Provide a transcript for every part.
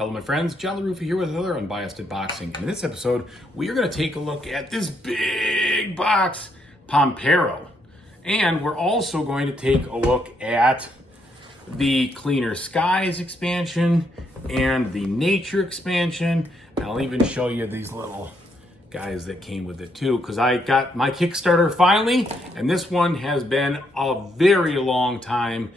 Hello my friends, John LaRuffa here with another Unbiased Unboxing. And in this episode, we are going to take a look at this big box, Pampero. And we're also going to take a look at the Cleaner Skies expansion and the Nature expansion. And I'll even show you these little guys that came with it too, because I got my Kickstarter finally, and this one has been a very long time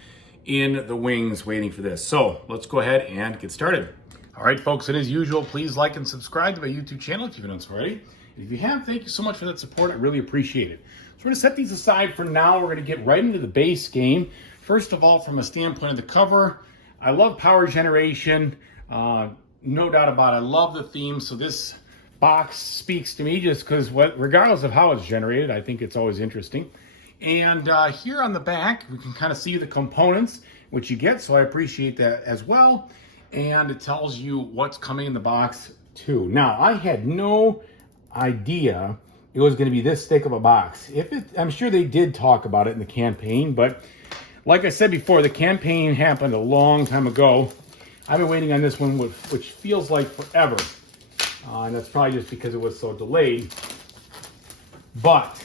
in the wings waiting for this. So let's go ahead and get started. All right, folks, and as usual, please like and subscribe to my YouTube channel if you haven't already. And if you have, thank you so much for that support. I really appreciate it. So we're going to set these aside for now. We're going to get right into the base game. First of all, from a standpoint of the cover, I love power generation. No doubt about it. I love the theme. So this box speaks to me just because regardless of how it's generated, I think it's always interesting. And here on the back, we can kind of see the components, which you get. So I appreciate that as well. And it tells you what's coming in the box too. Now, I had no idea it was going to be this thick of a box. I'm sure they did talk about it in the campaign, but like I said before, the campaign happened a long time ago. I've been waiting on this one, which feels like forever. And that's probably just because it was so delayed. But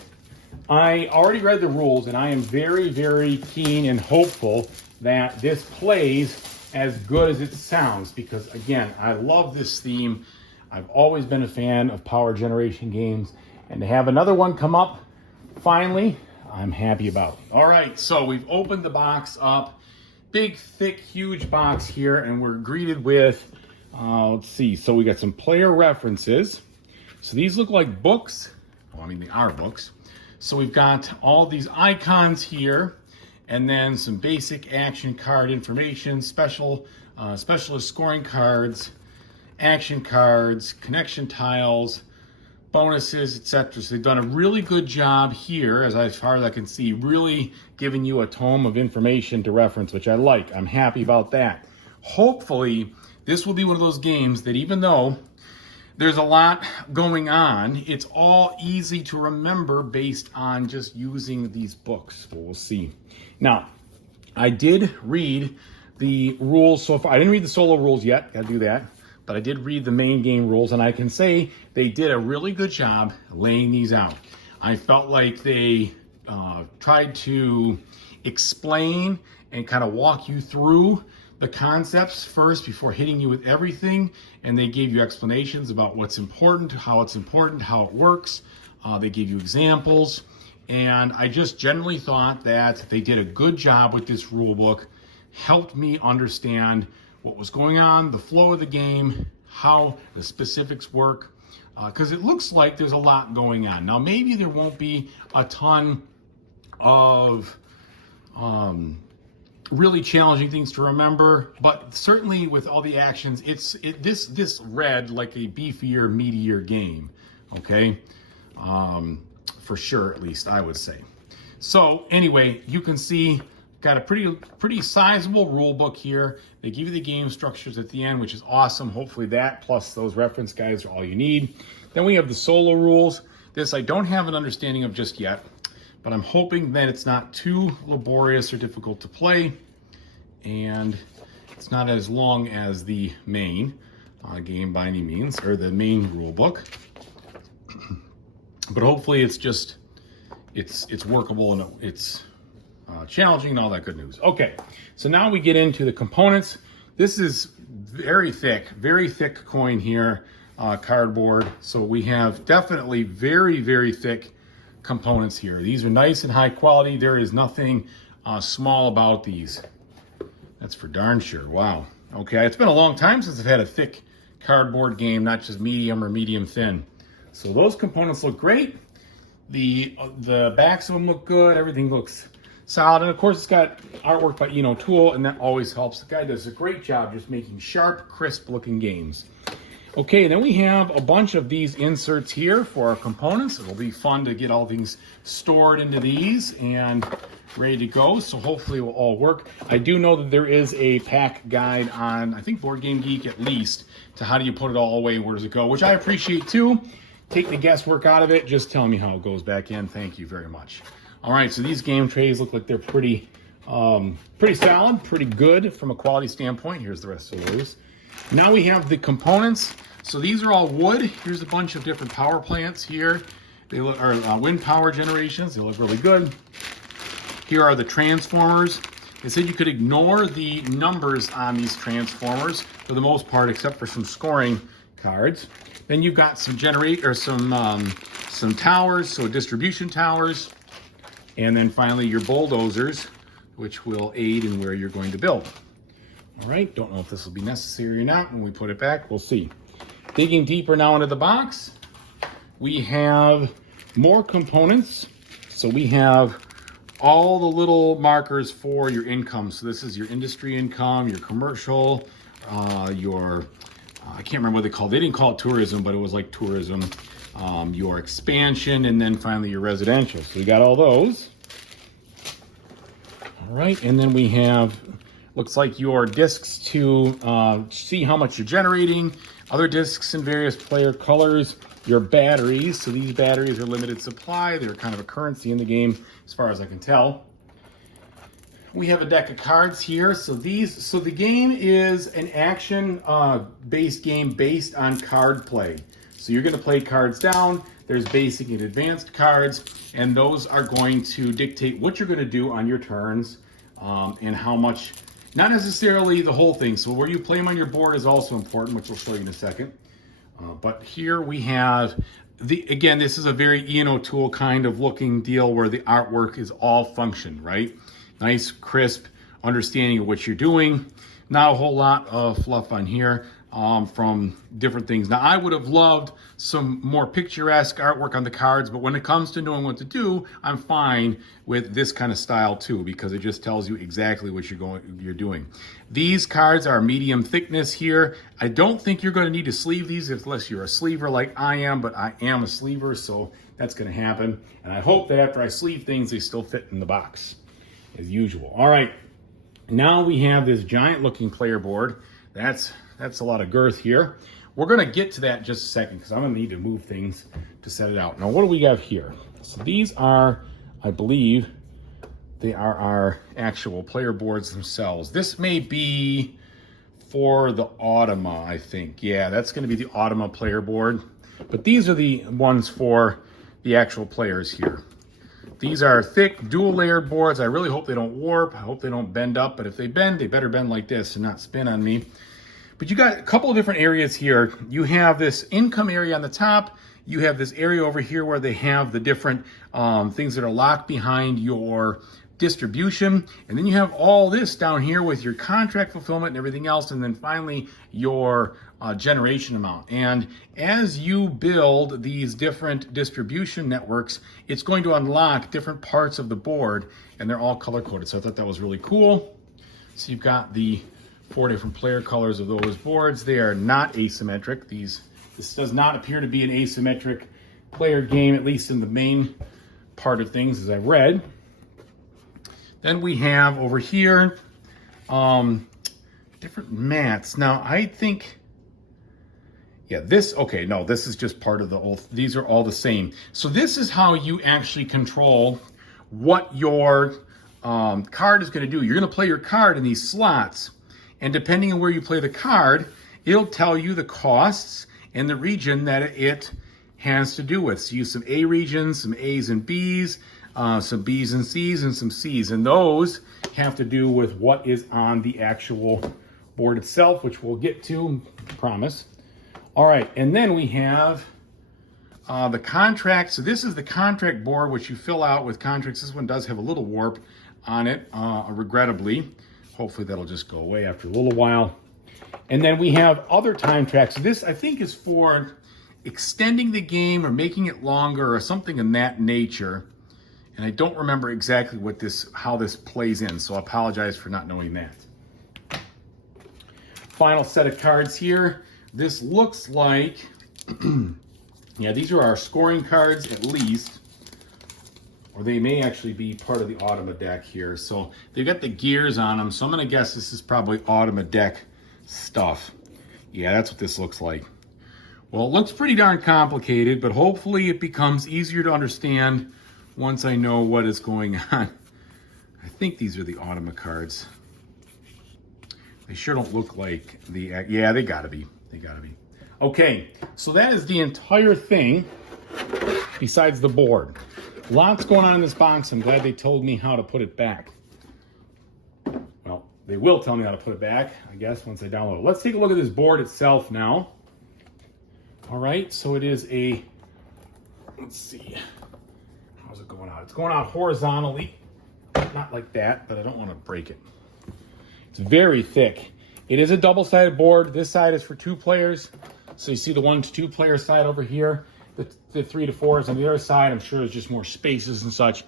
I already read the rules, and I am very, very keen and hopeful that this plays as good as it sounds, because again, I love this theme. I've always been a fan of power generation games, and to have another one come up finally, I'm happy about. All right, so we've opened the box up. Big, thick, huge box here, and we're greeted with, let's see, so we got some player references. So these look like books. Well, I mean, they are books. So we've got all these icons here, and then some basic action card information, specialist scoring cards, action cards, connection tiles, bonuses, etc. So they've done a really good job here, as far as I can see, really giving you a tome of information to reference, which I like. I'm happy about that. Hopefully, this will be one of those games that even though there's a lot going on, it's all easy to remember based on just using these books. We'll see. Now, I did read the rules so far. I didn't read the solo rules yet, gotta do that. But I did read the main game rules, and I can say they did a really good job laying these out. I felt like they tried to explain and kind of walk you through the concepts first before hitting you with everything, and they gave you explanations about what's important, how it works. They gave you examples, and I just generally thought that they did a good job with this rule book, helped me understand what was going on, the flow of the game, how the specifics work, because it looks like there's a lot going on. Now, maybe there won't be a ton of really challenging things to remember, but certainly with all the actions, this read like a beefier, meatier game, okay? For sure, at least I would say. So anyway, you can see got a pretty sizable rule book here. They give you the game structures at the end, which is awesome. Hopefully that plus those reference guides are all you need. Then we have the solo rules. This I don't have an understanding of just yet, but I'm hoping that it's not too laborious or difficult to play, and it's not as long as the main game by any means, or the main rule book. But hopefully it's workable and it's challenging and all that good news. Okay, so now we get into the components. This is very thick coin here, cardboard. So we have definitely very, very thick components here. These are nice and high quality. There is nothing small about these. That's for darn sure. Wow. Okay, it's been a long time since I've had a thick cardboard game, not just medium or medium thin. So those components look great. The backs of them look good. Everything looks solid. And of course, it's got artwork by Tool, and that always helps. The guy does a great job just making sharp, crisp looking games. Okay, then we have a bunch of these inserts here for our components. It'll be fun to get all things stored into these and ready to go. So hopefully it will all work. I do know that there is a pack guide on, I think, Board Game Geek at least, to how do you put it all away, where does it go, which I appreciate too. Take the guesswork out of it. Just tell me how it goes back in. Thank you very much. All right, so these game trays look like they're pretty solid, pretty good from a quality standpoint. Here's the rest of those. Now we have the components. So these are all wood. Here's a bunch of different power plants here. They look are wind power generations. They look really good. Here are the transformers. They said you could ignore the numbers on these transformers for the most part, except for some scoring cards. Then you've got some some towers, so distribution towers, and then finally your bulldozers, which will aid in where you're going to build. All right, don't know if this will be necessary or not. When we put it back, we'll see. Digging deeper now into the box, we have more components. So we have all the little markers for your income. So this is your industry income, your commercial, I can't remember what they called it. They didn't call it tourism, but it was like tourism, your expansion, and then finally your residential. So we got all those. All right, and then we have, looks like your discs to see how much you're generating, other discs in various player colors, your batteries. So these batteries are limited supply. They're kind of a currency in the game as far as I can tell. We have a deck of cards here. So the game is an action based game based on card play. So you're gonna play cards down. There's basic and advanced cards, and those are going to dictate what you're gonna do on your turns and how much, not necessarily the whole thing. So where you play them on your board is also important, which we'll show you in a second. But here we have, again, this is a very Ian O'Toole kind of looking deal where the artwork is all function, right? Nice, crisp understanding of what you're doing. Not a whole lot of fluff on here from different things. Now, I would have loved some more picturesque artwork on the cards, but when it comes to knowing what to do, I'm fine with this kind of style too, because it just tells you exactly what you're doing. These cards are medium thickness here. I don't think you're going to need to sleeve these unless you're a sleever like I am, but I am a sleever, so that's going to happen. And I hope that after I sleeve things, they still fit in the box as usual. All right, now we have this giant looking player board. That's a lot of girth here. We're gonna get to that in just a second because I'm gonna need to move things to set it out. Now, what do we have here? So these are, I believe, they are our actual player boards themselves. This may be for the Automa, I think. Yeah, that's gonna be the Automa player board. But these are the ones for the actual players here. These are thick, dual layered boards. I really hope they don't warp. I hope they don't bend up, but if they bend, they better bend like this and not spin on me. But you got a couple of different areas here. You have this income area on the top. You have this area over here where they have the different things that are locked behind your distribution. And then you have all this down here with your contract fulfillment and everything else. And then finally, your generation amount. And as you build these different distribution networks, it's going to unlock different parts of the board, and they're all color coded. So I thought that was really cool. So you've got the 4 different player colors of those boards. They are not asymmetric. This does not appear to be an asymmetric player game, at least in the main part of things as I've read. Then we have over here different mats. Now I think, yeah, this is just part of the whole, these are all the same. So this is how you actually control what your card is gonna do. You're gonna play your card in these slots, and depending on where you play the card, it'll tell you the costs and the region that it has to do with. So you use some A regions, some A's and B's, some B's and C's, and some C's. And those have to do with what is on the actual board itself, which we'll get to, promise. All right, and then we have the contract. So this is the contract board, which you fill out with contracts. This one does have a little warp on it, regrettably. Hopefully that'll just go away after a little while. And then we have other time tracks. This, I think, is for extending the game or making it longer or something in that nature. And I don't remember exactly how this plays in, so I apologize for not knowing that. Final set of cards here. This looks like, yeah, these are our scoring cards at least. Or they may actually be part of the Automa deck here. So they've got the gears on them. So I'm gonna guess this is probably Automa deck stuff. Yeah, that's what this looks like. Well, it looks pretty darn complicated, but hopefully it becomes easier to understand once I know what is going on. I think these are the Automa cards. They sure don't look like the, yeah, they gotta be. They gotta be. Okay, so that is the entire thing besides the board. Lots going on in this box. I'm glad they told me how to put it back. Well, they will tell me how to put it back, I guess, once I download it. Let's take a look at this board itself now. All right, so it is a, let's see, how's it going out? It's going out horizontally, not like that, but I don't want to break it. It's very thick. It is a double-sided board. This side is for 2 players. So you see the 1 to 2 player side over here. The 3 to 4 is on the other side. I'm sure there's just more spaces and such.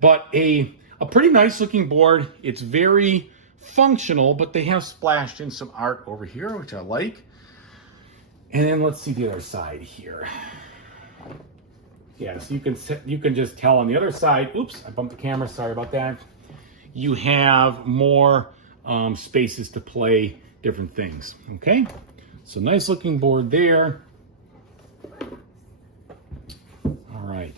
But a pretty nice looking board. It's very functional, but they have splashed in some art over here, which I like. And then let's see the other side here. Yeah, so you can just tell on the other side, oops, I bumped the camera, sorry about that. You have more spaces to play different things, okay? So nice looking board there. All right.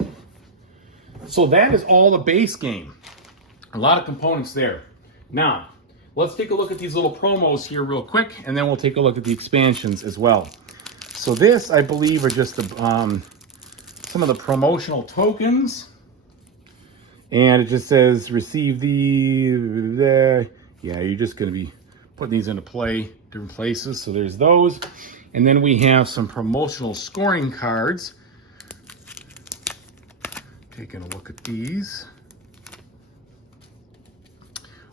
So that is all the base game. A lot of components there. Now, let's take a look at these little promos here real quick, and then we'll take a look at the expansions as well. So this, I believe, are just the, some of the promotional tokens. And it just says, receive the, yeah, you're just going to be putting these into play, different places. So there's those. And then we have some promotional scoring cards. Taking a look at these.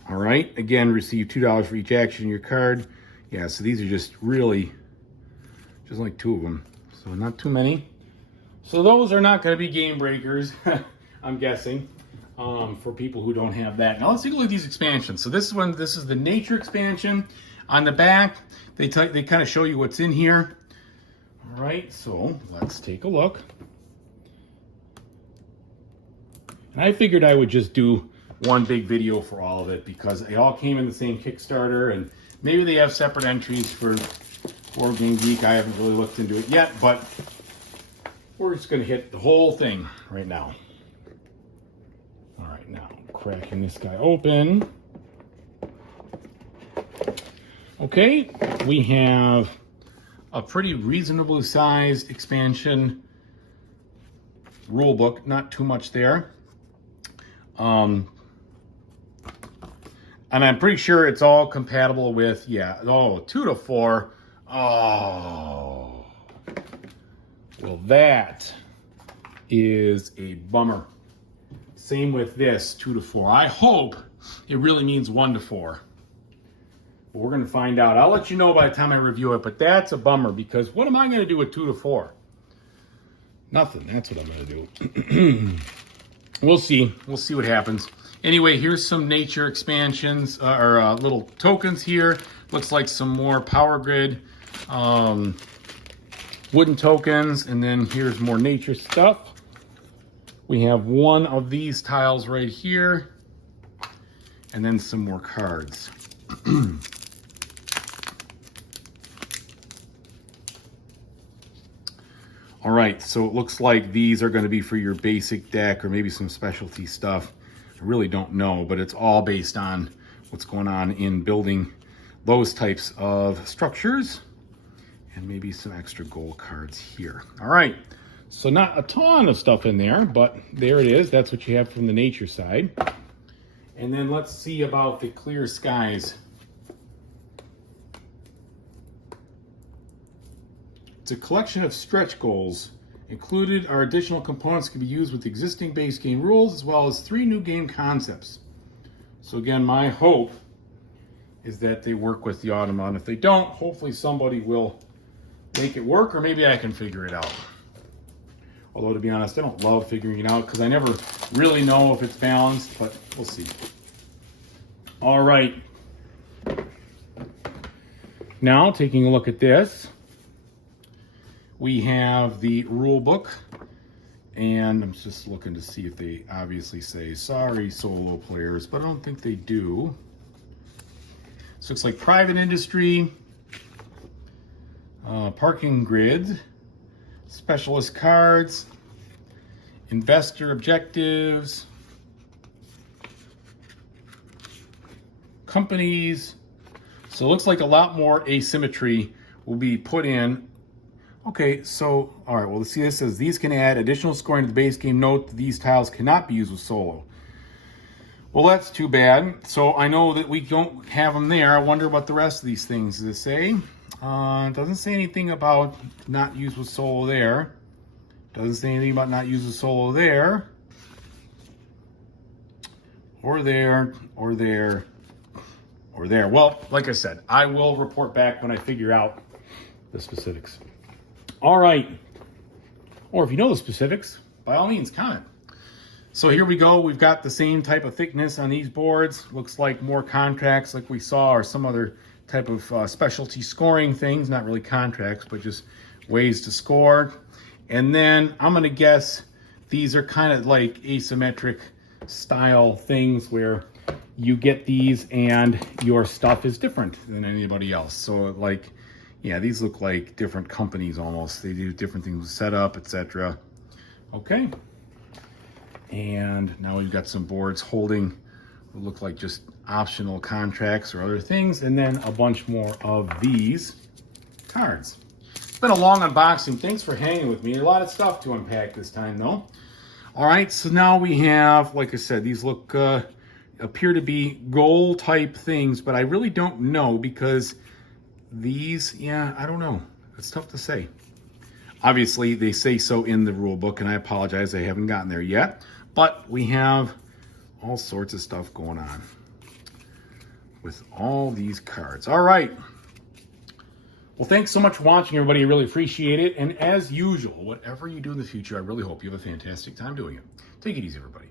All right, again, receive $2 for each action in your card. Yeah, so these are just really, just like 2 of them. So not too many. So those are not going to be game breakers, I'm guessing, for people who don't have that. Now let's take a look at these expansions. So this is the nature expansion. On the back, they kind of show you what's in here. All right, so let's take a look. And I figured I would just do one big video for all of it because it all came in the same Kickstarter, and maybe they have separate entries for Board Game Geek. I haven't really looked into it yet, but we're just gonna hit the whole thing right now. All right, now cracking this guy open. Okay, we have a pretty reasonably sized expansion rule book, not too much there. And I'm pretty sure it's all compatible with, yeah, oh, 2 to 4. Oh, well, that is a bummer. Same with this, 2 to 4. I hope it really means 1 to 4. But we're going to find out. I'll let you know by the time I review it, but that's a bummer because what am I going to do with 2 to 4? Nothing. That's what I'm going to do. We'll see. We'll see what happens. Anyway, here's some nature expansions, or little tokens here. Looks like some more Power Grid wooden tokens, and then here's more nature stuff. We have one of these tiles right here, and then some more cards. All right, so it looks like these are going to be for your basic deck or maybe some specialty stuff. I really don't know, but it's all based on what's going on in building those types of structures, and maybe some extra gold cards here. All right, so not a ton of stuff in there, but there it is. That's what you have from the nature side. And then let's see about the clear skies. It's a collection of stretch goals. Included are additional components that can be used with existing base game rules, as well as 3 new game concepts. So again, my hope is that they work with the Automaton. If they don't, hopefully somebody will make it work, or maybe I can figure it out. Although, to be honest, I don't love figuring it out because I never really know if it's balanced, but we'll see. All right. Now, taking a look at this, we have the rule book, and I'm just looking to see if they obviously say, sorry, solo players, but I don't think they do. This looks like private industry, parking grid, specialist cards, investor objectives, companies. So it looks like a lot more asymmetry will be put in. Okay, so, all right, well, let's see, this says, these can add additional scoring to the base game. Note that these tiles cannot be used with solo. Well, that's too bad. So I know that we don't have them there. I wonder what the rest of these things does it say. It doesn't say anything about not used with solo there. Doesn't say anything about not used with solo there. Or there, or there, or there. Well, like I said, I will report back when I figure out the specifics. All right. Or if you know the specifics, by all means, comment. So here we go. We've got the same type of thickness on these boards. Looks like more contracts like we saw, or some other type of specialty scoring things. Not really contracts, but just ways to score. And then I'm going to guess these are kind of like asymmetric style things where you get these and your stuff is different than anybody else. So like, yeah, these look like different companies almost. They do different things with setup, etc. Okay. And now we've got some boards holding what look like just optional contracts or other things, and then a bunch more of these cards. It's been a long unboxing. Thanks for hanging with me. A lot of stuff to unpack this time though. All right, so now we have, like I said, these look, appear to be goal type things, but I really don't know because these, yeah, I don't know. It's tough to say. Obviously, they say so in the rule book, and I apologize, I haven't gotten there yet. But we have all sorts of stuff going on with all these cards. All right. Well, thanks so much for watching, everybody. I really appreciate it. And as usual, whatever you do in the future, I really hope you have a fantastic time doing it. Take it easy, everybody.